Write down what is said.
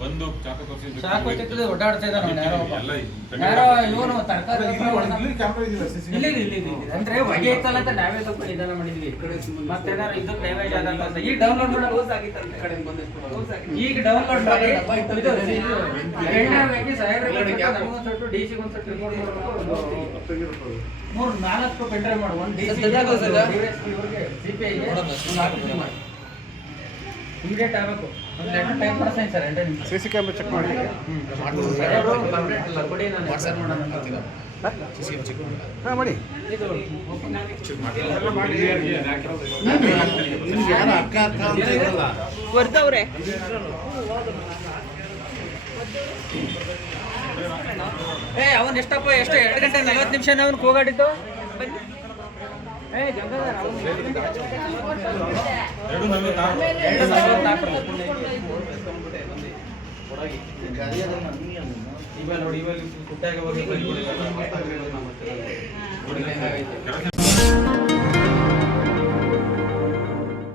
ಬಂದು ಚಾಕು ಚಾಕು ಓಡಾಡ್ತಾ ಇದ್ದಾನೆ ಇವನು ತರಕಾರಿ ಇಲ್ಲಿ? ಇಲ್ಲಿ ಇಲ್ಲಿ. ಅಂದ್ರೆ ಹೊಗೆ ಇತ್ತಲ್ಲ ಅಂತ ನಾವೇ ತಪ್ಪ ನಿಧಾನ ಮಾಡಿದ್ವಿ. ಇದು ಡ್ಯಾಮೇಜ್ ಅಂತ ಈಗ ಡೌನ್ಲೋಡ್ ಈಗ ಡೌನ್ಲೋಡ್ ಮಾಡಿ ಎಣ್ಣೆ ಸಾಹೇಬ್ರಿಗೆ ನಮಗೊಂದು ಸ್ವಲ್ಪ ಡಿ ಒಂದು. ಮೂರು ನಾಲ್ಕು ಪೆಂಡ್ರೈವ್ ಮಾಡು. ಒಂದು ಡಿ ಸಿ ಸಿಪಿಐಗೆ ಒಂದು ನಾಲ್ಕು ಮಾಡಿ. ಇಮಿಡಿಯೇಟ್ ಆಗಬೇಕು. ಒಂದು ಲೆಟರ್ ಟೈಪ್ ಮಾಡ್ತೀನಿ ಸರ್ ಎಂಟು ನಿಮಿಷ. CC ಕ್ಯಾಮ್ರಾ ಚೆಕ್ ಮಾಡಿ. ಹಾಂ? ಮಾಡಿ. ಇದು open ಆಗಿ ಯಾರು ಅಕ್ಕ ಅಕ್ಕ ಅಂತ ಇರಲ್ಲ. ವರ್ದವ್ರೆ ಏ ಅವನ್ ಎಷ್ಟಪ್ಪ ಎಷ್ಟು ಎರಡು ಗಂಟೆ ನಲವತ್ತು ನಿಮಿಷ ಅವನು ಕೂಗಾಡಿದ್ದು? ಏ ಇವಾಗ ನೋಡಿ ಇವಾಗ ಕುಟ್ಟಾಗ ಹೋಗಿ